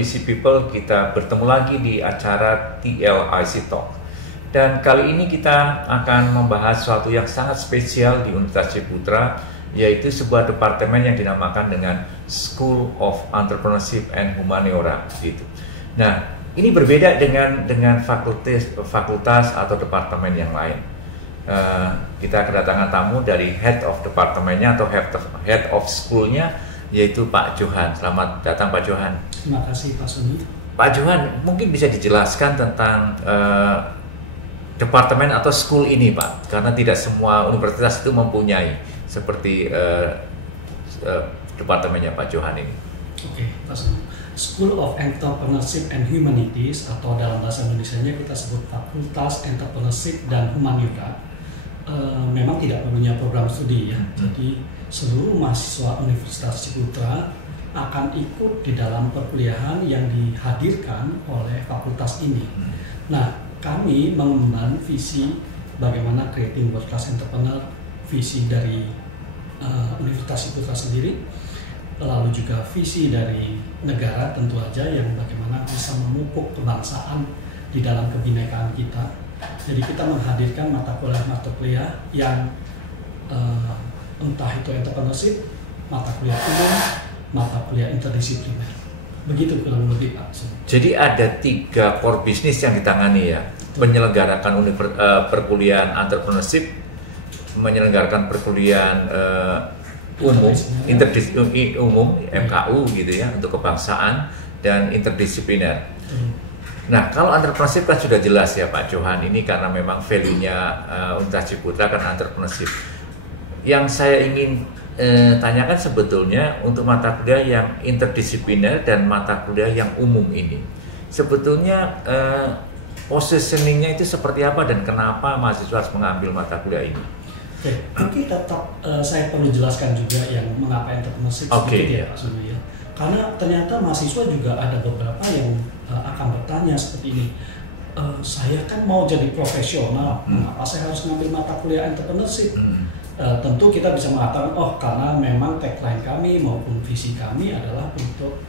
Easy People, kita bertemu lagi di acara TLIC Talk. Dan kali ini kita akan membahas sesuatu yang sangat spesial di Universitas Ciputra, yaitu sebuah departemen yang dinamakan dengan School of Entrepreneurship and Humaniora gitu. Nah, ini berbeda dengan fakultas atau departemen yang lain. Kita kedatangan tamu dari head of departemennya atau head of schoolnya, yaitu Pak Johan. Selamat datang Pak Johan. Terima kasih Pak Suni. Pak Johan, mungkin bisa dijelaskan tentang departemen atau school ini Pak, karena tidak semua universitas itu mempunyai seperti departemennya Pak Johan ini. Oke, Pak Suni. School of Entrepreneurship and Humanities, atau dalam bahasa Indonesianya kita sebut Fakultas Entrepreneurship dan Humaniora, memang tidak mempunyai program studi ya. Jadi seluruh mahasiswa Universitas Ciputra akan ikut di dalam perkuliahan yang dihadirkan oleh fakultas ini. Nah, kami mengemban visi bagaimana creating world class entrepreneur, visi dari Universitas Ciputra sendiri, lalu juga visi dari negara tentu aja yang bagaimana bisa memupuk kebangsaan di dalam kebinekaan kita. Jadi kita menghadirkan mata kuliah yang entah itu entrepreneurship, mata kuliah umum, mata kuliah interdisipliner. Begitu kurang lebih Pak. Jadi ada 3 core bisnis yang ditangani ya. Menyelenggarakan perkuliahan entrepreneurship, menyelenggarakan perkuliahan umum, interdisipliner umum, MKU gitu ya, untuk kebangsaan dan interdisipliner. Nah, kalau entrepreneurship kan sudah jelas ya Pak Johan, ini karena memang value-nya Universitas Ciputra kan entrepreneurship. Yang saya ingin tanyakan sebetulnya untuk mata kuliah yang interdisipliner dan mata kuliah yang umum ini, sebetulnya positioning-nya itu seperti apa dan kenapa mahasiswa harus mengambil mata kuliah ini? Oke, mungkin tetap saya perlu jelaskan juga yang mengapa entrepreneurship sedikit ya Pak Suni ya. Karena ternyata mahasiswa juga ada beberapa yang akan bertanya seperti ini. Saya kan mau jadi profesional, mengapa saya harus ngambil mata kuliah entrepreneurship? Tentu kita bisa mengatakan, oh karena memang tagline kami maupun visi kami adalah untuk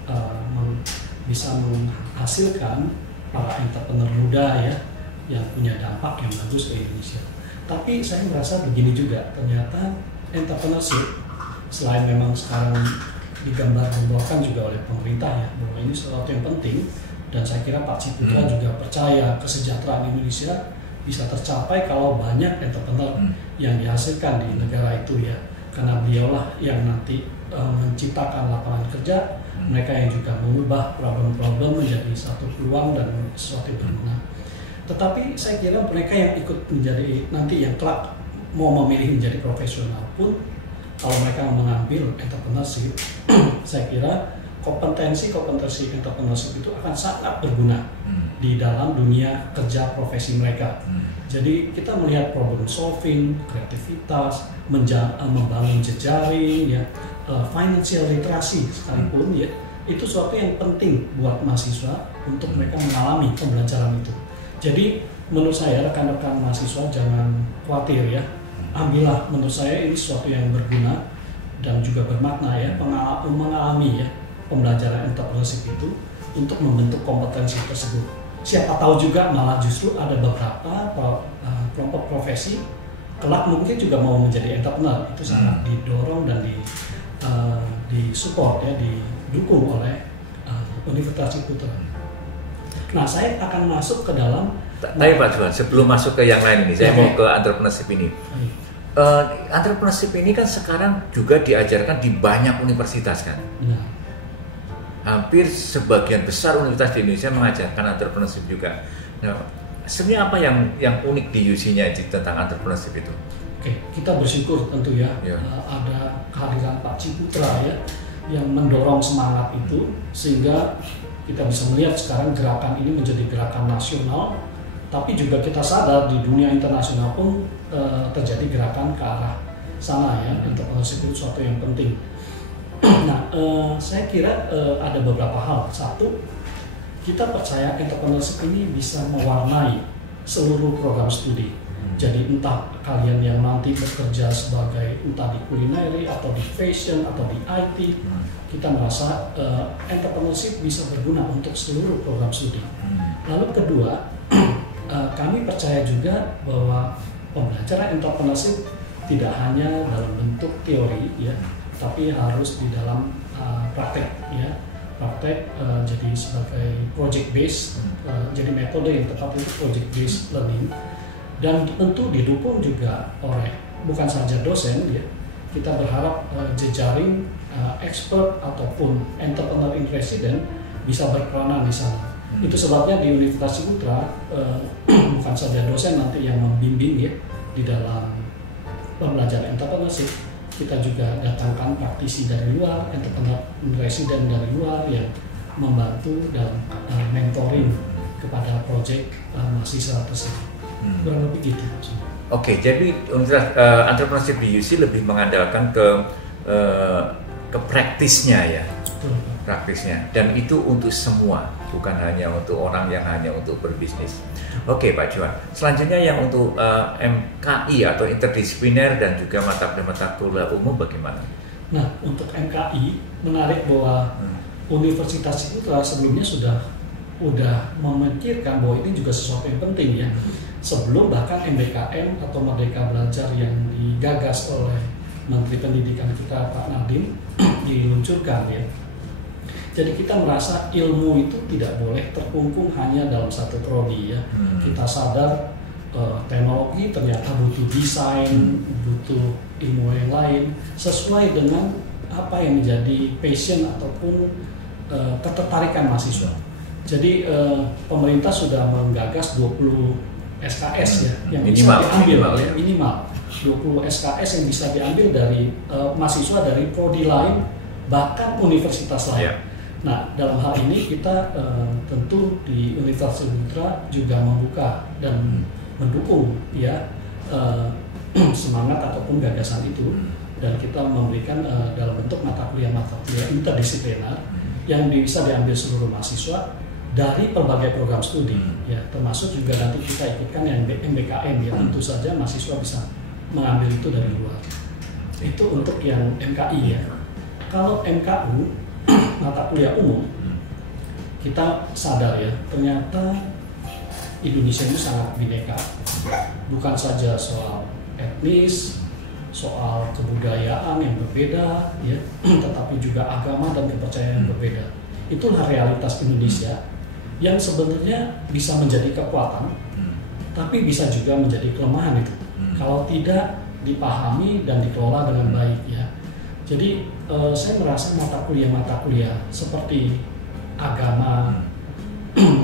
bisa menghasilkan para entrepreneur muda ya, yang punya dampak yang bagus ke Indonesia. Tapi saya merasa begini juga, ternyata entrepreneurship selain memang sekarang digambar-gambarkan juga oleh pemerintah ya, bahwa ini sesuatu yang penting, dan saya kira Pak Ciputra juga percaya kesejahteraan Indonesia bisa tercapai kalau banyak entrepreneur yang dihasilkan di negara itu ya, karena beliaulah yang nanti menciptakan lapangan kerja, mereka yang juga mengubah problem-problem menjadi satu peluang dan sesuatu yang berguna. Tetapi saya kira mereka yang ikut menjadi nanti yang kelak mau memilih menjadi profesional pun, kalau mereka mengambil entrepreneurship, saya kira kompetensi entrepreneurship itu akan sangat berguna di dalam dunia kerja profesi mereka. Jadi kita melihat problem solving, kreativitas, membangun jejaring, ya, financial literasi sekalipun ya, itu sesuatu yang penting buat mahasiswa untuk mereka mengalami pembelajaran itu. Jadi menurut saya rekan-rekan mahasiswa jangan khawatir ya, ambillah, menurut saya ini sesuatu yang berguna dan juga bermakna ya, mengalami ya pembelajaran entrepreneurship itu untuk membentuk kompetensi tersebut. Siapa tahu juga malah justru ada beberapa kelompok profesi kelak mungkin juga mau menjadi entrepreneur. Itu sangat didorong dan disupport ya, didukung oleh Universitas Ciputra. Nah, saya akan masuk ke dalam. Tapi Pak Johan, sebelum masuk ke yang lain ini, saya mau ke entrepreneurship ini. Entrepreneurship ini kan sekarang juga diajarkan di banyak universitas kan. Ya. Hampir sebagian besar universitas di Indonesia mengajarkan entrepreneurship juga. Nah, sebenarnya apa yang unik di UC-nya tentang entrepreneurship itu? Oke, kita bersyukur tentu ya, ada kehadiran Pak Ciputra ya, yang mendorong semangat itu sehingga kita bisa melihat sekarang gerakan ini menjadi gerakan nasional, tapi juga kita sadar di dunia internasional pun terjadi gerakan ke arah sana ya. Entrepreneurship itu sesuatu yang penting. Nah, saya kira ada beberapa hal. Satu, kita percaya entrepreneurship ini bisa mewarnai seluruh program studi. Jadi entah kalian yang nanti bekerja sebagai entah di kulineri atau di fashion atau di IT, kita merasa entrepreneurship bisa berguna untuk seluruh program studi. Lalu kedua, kami percaya juga bahwa pembelajaran entrepreneurship tidak hanya dalam bentuk teori ya, tapi harus di dalam praktek ya. Praktek jadi sebagai project based, jadi metode yang tepat untuk project based learning, dan tentu didukung juga oleh bukan saja dosen ya. Kita berharap jejaring expert ataupun entrepreneur in residence bisa berperanan di sana. Itu sebabnya di Universitas Ciputra bukan saja dosen nanti yang membimbing ya di dalam pembelajaran entrepreneurship, kita juga datangkan praktisi dari luar, entrepreneur resident dari luar yang membantu dalam mentoring kepada proyek mahasiswa tersebut. Kurang lebih gitu. Oke, jadi Universitas Entrepreneurship di UC lebih mengandalkan ke praktisnya ya. Praktisnya, dan itu untuk semua, bukan hanya untuk orang yang hanya untuk berbisnis. Oke Pak Juan, selanjutnya yang untuk MKI atau interdisipliner dan juga mata kuliah umum bagaimana? Nah, untuk MKI menarik bahwa Universitas Ciputra sebelumnya sudah memikirkan bahwa ini juga sesuatu yang penting ya. Sebelum bahkan MBKM atau Merdeka Belajar yang digagas oleh Menteri Pendidikan kita Pak Nadiem diluncurkan ya. Jadi kita merasa ilmu itu tidak boleh terkungkung hanya dalam satu prodi ya. Kita sadar teknologi ternyata butuh desain, butuh ilmu yang lain sesuai dengan apa yang menjadi passion ataupun ketertarikan mahasiswa. Jadi pemerintah sudah menggagas 20 SKS ya yang minimal, bisa diambil ya, minimal 20 SKS yang bisa diambil dari mahasiswa dari prodi lain bahkan universitas lain. Yeah. Nah, dalam hal ini kita tentu di Universitas Ciputra juga membuka dan mendukung ya semangat ataupun gagasan itu, dan kita memberikan dalam bentuk mata kuliah interdisipliner yang bisa diambil seluruh mahasiswa dari berbagai program studi ya, termasuk juga nanti kita ikutkan yang MBKM ya, tentu saja mahasiswa bisa mengambil itu dari luar. Itu untuk yang MKI ya. Kalau MKU mata kuliah umum, kita sadar ya, ternyata Indonesia itu sangat bineka. Bukan saja soal etnis, soal kebudayaan yang berbeda, ya, tetapi juga agama dan kepercayaan yang berbeda. Itulah realitas Indonesia yang sebenarnya bisa menjadi kekuatan, tapi bisa juga menjadi kelemahan itu. Kalau tidak dipahami dan dikelola dengan baik ya. Jadi saya merasa mata kuliah seperti agama,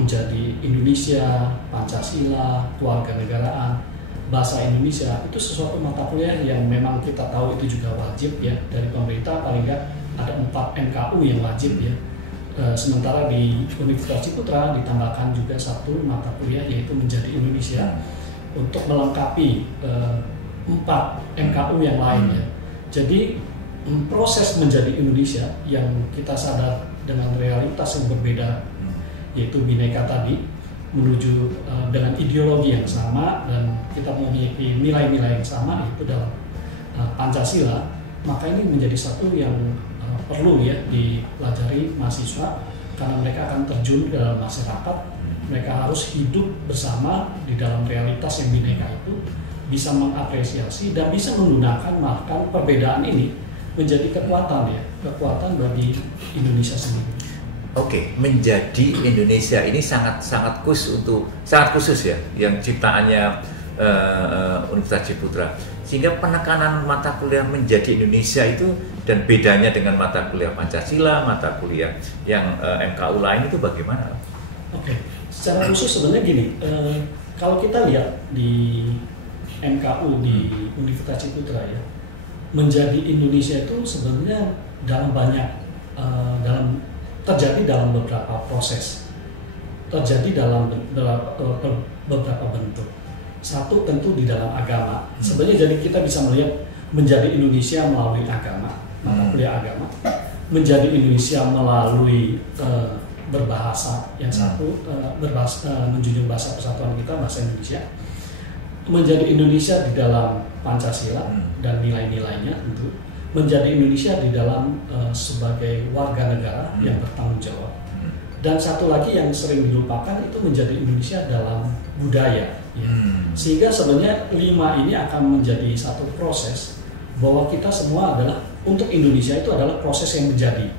jadi Indonesia, Pancasila, kewarganegaraan, bahasa Indonesia itu sesuatu mata kuliah yang memang kita tahu itu juga wajib ya dari pemerintah, paling nggak ada 4 MKU yang wajib ya. Sementara di Universitas Ciputra ditambahkan juga 1 mata kuliah yaitu menjadi Indonesia untuk melengkapi 4 MKU yang lain ya. Jadi proses menjadi Indonesia yang kita sadar dengan realitas yang berbeda yaitu bineka tadi menuju dengan ideologi yang sama dan kita memiliki nilai-nilai yang sama yaitu dalam Pancasila, maka ini menjadi satu yang perlu ya dipelajari mahasiswa karena mereka akan terjun ke dalam masyarakat, mereka harus hidup bersama di dalam realitas yang bineka itu, bisa mengapresiasi dan bisa menggunakan bahkan perbedaan ini menjadi kekuatan ya, kekuatan bagi Indonesia sendiri. Oke, menjadi Indonesia ini sangat khusus ya, yang ciptaannya Universitas Ciputra. Sehingga penekanan mata kuliah menjadi Indonesia itu dan bedanya dengan mata kuliah Pancasila, mata kuliah yang MKU lain itu bagaimana? Oke, secara khusus sebenarnya gini, kalau kita lihat di MKU di Universitas Ciputra ya, menjadi Indonesia itu sebenarnya terjadi dalam beberapa proses, terjadi dalam beberapa bentuk. Satu tentu di dalam agama. Sebenarnya jadi kita bisa melihat menjadi Indonesia melalui agama, mata kuliah agama, menjadi Indonesia melalui berbahasa. Yang satu menjunjung bahasa persatuan kita, bahasa Indonesia. menjadi Indonesia di dalam Pancasila dan nilai-nilainya tentu, menjadi Indonesia di dalam sebagai warga negara yang bertanggung jawab. Dan satu lagi yang sering dilupakan itu menjadi Indonesia dalam budaya. Ya. Sehingga sebenarnya 5 ini akan menjadi satu proses bahwa kita semua adalah untuk Indonesia itu adalah proses yang menjadi.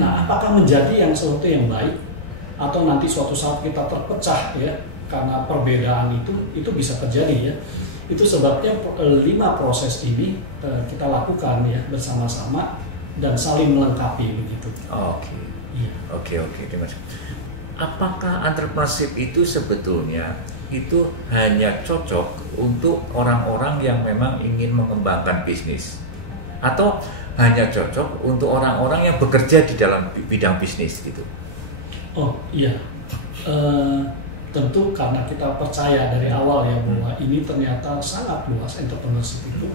Nah, apakah menjadi yang sesuatu yang baik atau nanti suatu saat kita terpecah ya karena perbedaan itu bisa terjadi ya. Itu sebabnya 5 proses ini kita lakukan ya bersama-sama dan saling melengkapi begitu. Oke. Oke, terima kasih. Apakah entrepreneurship itu sebetulnya itu hanya cocok untuk orang-orang yang memang ingin mengembangkan bisnis, atau hanya cocok untuk orang-orang yang bekerja di dalam bidang bisnis gitu? Oh iya. Tentu karena kita percaya dari awal ya bahwa ini ternyata sangat luas entrepreneurship itu,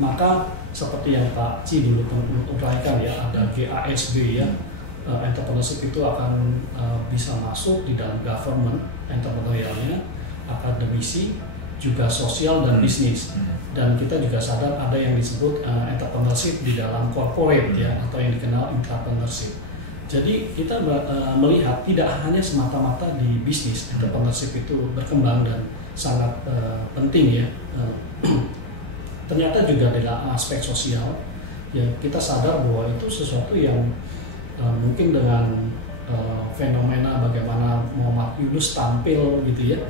maka seperti yang Pak Ci dulu uraikan ya, ada GASB ya, entrepreneurship itu akan bisa masuk di dalam government entrepreneurialnya, akademisi, juga sosial dan bisnis. Dan kita juga sadar ada yang disebut entrepreneurship di dalam corporate ya, atau yang dikenal entrepreneurship. Jadi kita melihat tidak hanya semata-mata di bisnis entrepreneurship itu berkembang dan sangat penting ya. Ternyata juga dalam aspek sosial ya, kita sadar bahwa itu sesuatu yang mungkin dengan fenomena bagaimana Muhammad Yunus tampil gitu ya,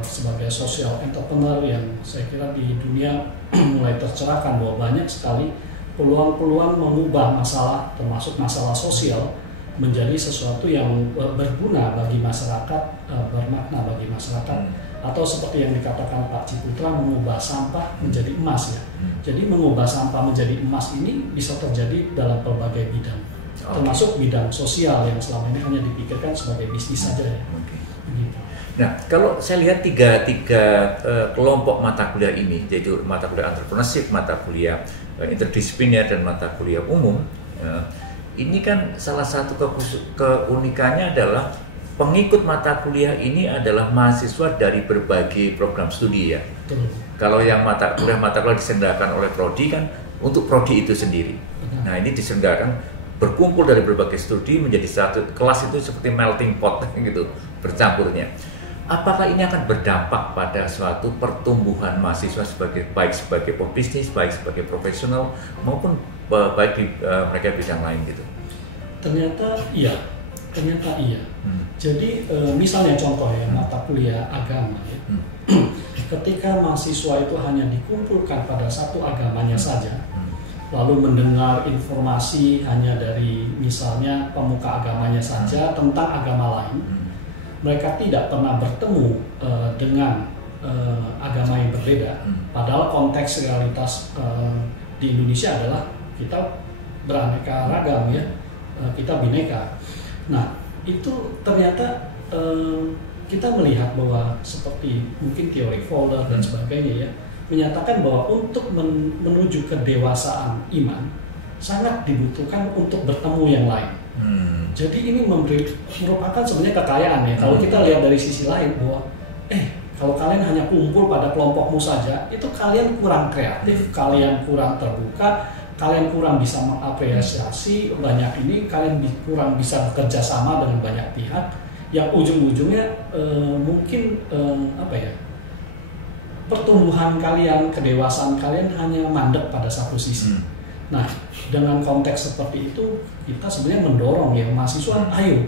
sebagai social entrepreneur yang saya kira di dunia mulai tercerahkan bahwa banyak sekali peluang-peluang mengubah masalah, termasuk masalah sosial, menjadi sesuatu yang berguna bagi masyarakat, bermakna bagi masyarakat, atau seperti yang dikatakan Pak Ciputra, mengubah sampah menjadi emas ya. Jadi mengubah sampah menjadi emas ini bisa terjadi dalam berbagai bidang, termasuk bidang sosial yang selama ini hanya dipikirkan sebagai bisnis saja ya. Begitu. Nah, kalau saya lihat tiga kelompok mata kuliah ini, yaitu mata kuliah entrepreneurship, mata kuliah interdisipliner, dan mata kuliah umum, ini kan salah satu keunikannya adalah pengikut mata kuliah ini adalah mahasiswa dari berbagai program studi ya. Kalau yang mata kuliah diselenggarakan oleh prodi kan untuk prodi itu sendiri. Nah, ini diselenggarakan berkumpul dari berbagai studi menjadi satu kelas, itu seperti melting pot gitu, bercampurnya. Apakah ini akan berdampak pada suatu pertumbuhan mahasiswa baik sebagai pebisnis, baik sebagai profesional, maupun baik di mereka bidang lain gitu? Ternyata iya. Jadi misalnya contoh ya, mata kuliah agama ya. Ketika mahasiswa itu hanya dikumpulkan pada satu agamanya saja, lalu mendengar informasi hanya dari misalnya pemuka agamanya saja tentang agama lain, mereka tidak pernah bertemu dengan agama yang berbeda. Padahal konteks realitas di Indonesia adalah kita beraneka ragam ya, kita bineka. Nah, itu ternyata kita melihat bahwa seperti mungkin teori Fowler dan sebagainya ya, menyatakan bahwa untuk menuju kedewasaan iman sangat dibutuhkan untuk bertemu yang lain. Jadi ini merupakan sebenarnya kekayaan ya. Kalau kita lihat dari sisi lain bahwa kalau kalian hanya kumpul pada kelompokmu saja, itu kalian kurang kreatif, kalian kurang terbuka, kalian kurang bisa mengapresiasi banyak ini, kalian kurang bisa bekerja sama dengan banyak pihak, yang ujung-ujungnya mungkin pertumbuhan kalian, kedewasaan kalian hanya mandek pada satu sisi. Nah, dengan konteks seperti itu, kita sebenarnya mendorong ya mahasiswa, ayo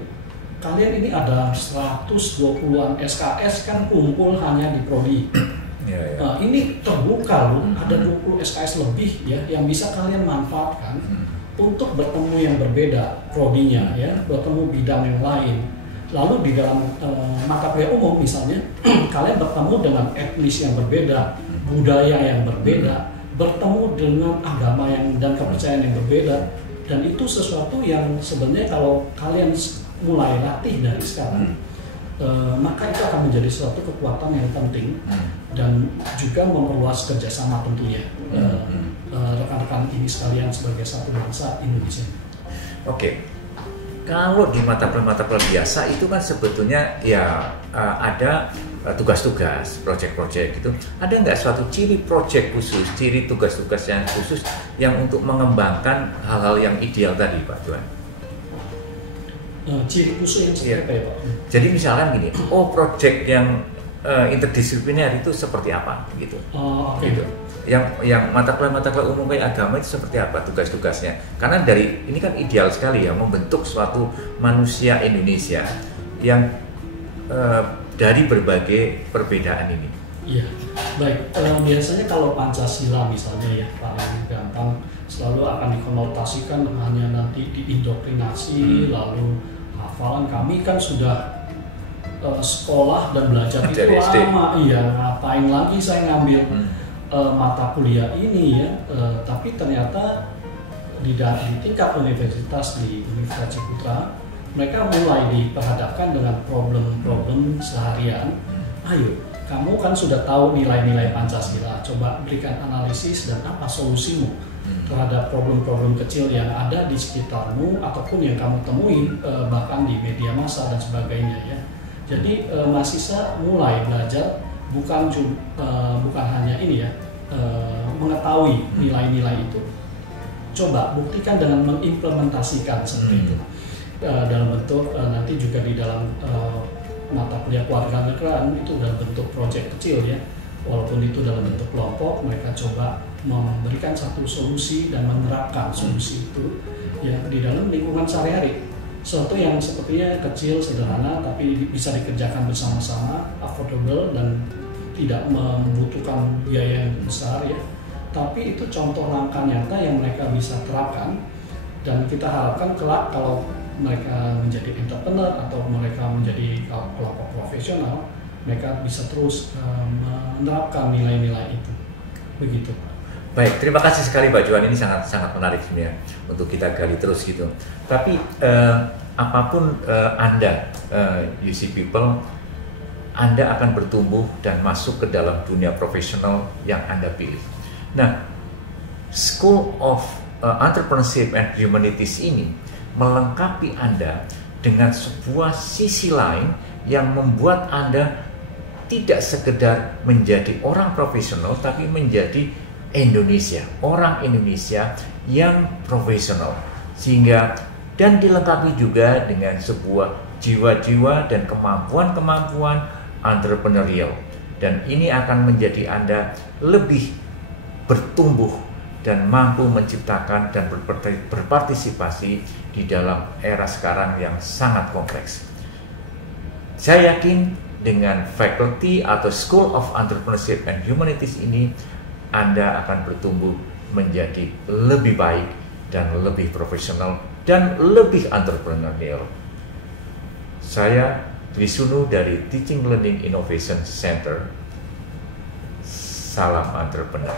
kalian ini ada 120-an SKS kan kumpul hanya di prodi. Ini terbuka loh, ada 20 SKS lebih ya yang bisa kalian manfaatkan untuk bertemu yang berbeda prodinya ya, bertemu bidang yang lain. Lalu di dalam mata kuliah umum misalnya, kalian bertemu dengan etnis yang berbeda, budaya yang berbeda, bertemu dengan agama dan kepercayaan yang berbeda, dan itu sesuatu yang sebenarnya kalau kalian mulai latih dari sekarang, maka itu akan menjadi suatu kekuatan yang penting dan juga memperluas kerjasama tentunya rekan-rekan ini sekalian sebagai satu bangsa Indonesia. Oke. Kalau di mata kuliah biasa itu kan sebetulnya ya ada tugas-tugas, project-project gitu. Ada nggak suatu ciri project khusus, ciri tugas-tugas yang khusus yang untuk mengembangkan hal-hal yang ideal tadi, Pak Juan? Ciri khusus yang seperti apa ya, Pak? Jadi misalnya gini, project yang interdisipliner itu seperti apa gitu? Okay. Gitu. Yang mata kuliah umum kayak agama itu seperti apa tugas-tugasnya? Karena dari ini kan ideal sekali ya membentuk suatu manusia Indonesia yang dari berbagai perbedaan ini. Iya, baik. Biasanya kalau Pancasila misalnya ya paling gampang selalu akan dikonotasikan hanya nanti diindoktrinasi, lalu hafalan. Kami kan sudah sekolah dan belajar itu lama, iya. Ngapain lagi saya ngambil mata kuliah ini ya, tapi ternyata di tingkat universitas di Universitas Ciputra mereka mulai diperhadapkan dengan problem-problem seharian. Ayo, kamu kan sudah tahu nilai-nilai Pancasila, coba berikan analisis dan apa solusimu terhadap problem-problem kecil yang ada di sekitarmu ataupun yang kamu temui bahkan di media massa dan sebagainya ya. Jadi mahasiswa mulai belajar bukan hanya ini ya, mengetahui nilai-nilai itu. Coba buktikan dengan mengimplementasikan seperti itu dalam bentuk nanti juga di dalam mata kuliah kewarganegaraan itu dalam bentuk proyek kecil ya, walaupun itu dalam bentuk kelompok, mereka coba memberikan satu solusi dan menerapkan solusi itu ya di dalam lingkungan sehari-hari. Sesuatu yang sepertinya kecil, sederhana, tapi bisa dikerjakan bersama-sama, affordable dan tidak membutuhkan biaya yang besar ya. Tapi itu contoh langkah nyata yang mereka bisa terapkan dan kita harapkan kelak kalau mereka menjadi entrepreneur atau mereka menjadi kelompok profesional, mereka bisa terus menerapkan nilai-nilai itu. Begitu. Baik, terima kasih sekali Pak Juan, ini sangat menarik sebenarnya untuk kita gali terus gitu. Tapi apapun Anda, UC People, Anda akan bertumbuh dan masuk ke dalam dunia profesional yang Anda pilih. Nah, School of Entrepreneurship and Humanities ini melengkapi Anda dengan sebuah sisi lain yang membuat Anda tidak sekedar menjadi orang profesional, tapi menjadi orang Indonesia yang profesional, sehingga dan dilengkapi juga dengan sebuah jiwa-jiwa dan kemampuan entrepreneurial, dan ini akan menjadi Anda lebih bertumbuh dan mampu menciptakan dan berpartisipasi di dalam era sekarang yang sangat kompleks. Saya yakin dengan faculty atau School of Entrepreneurship and Humanities ini Anda akan bertumbuh menjadi lebih baik dan lebih profesional dan lebih entrepreneurial. Saya Trisunu dari Teaching Learning Innovation Center. Salam entrepreneur.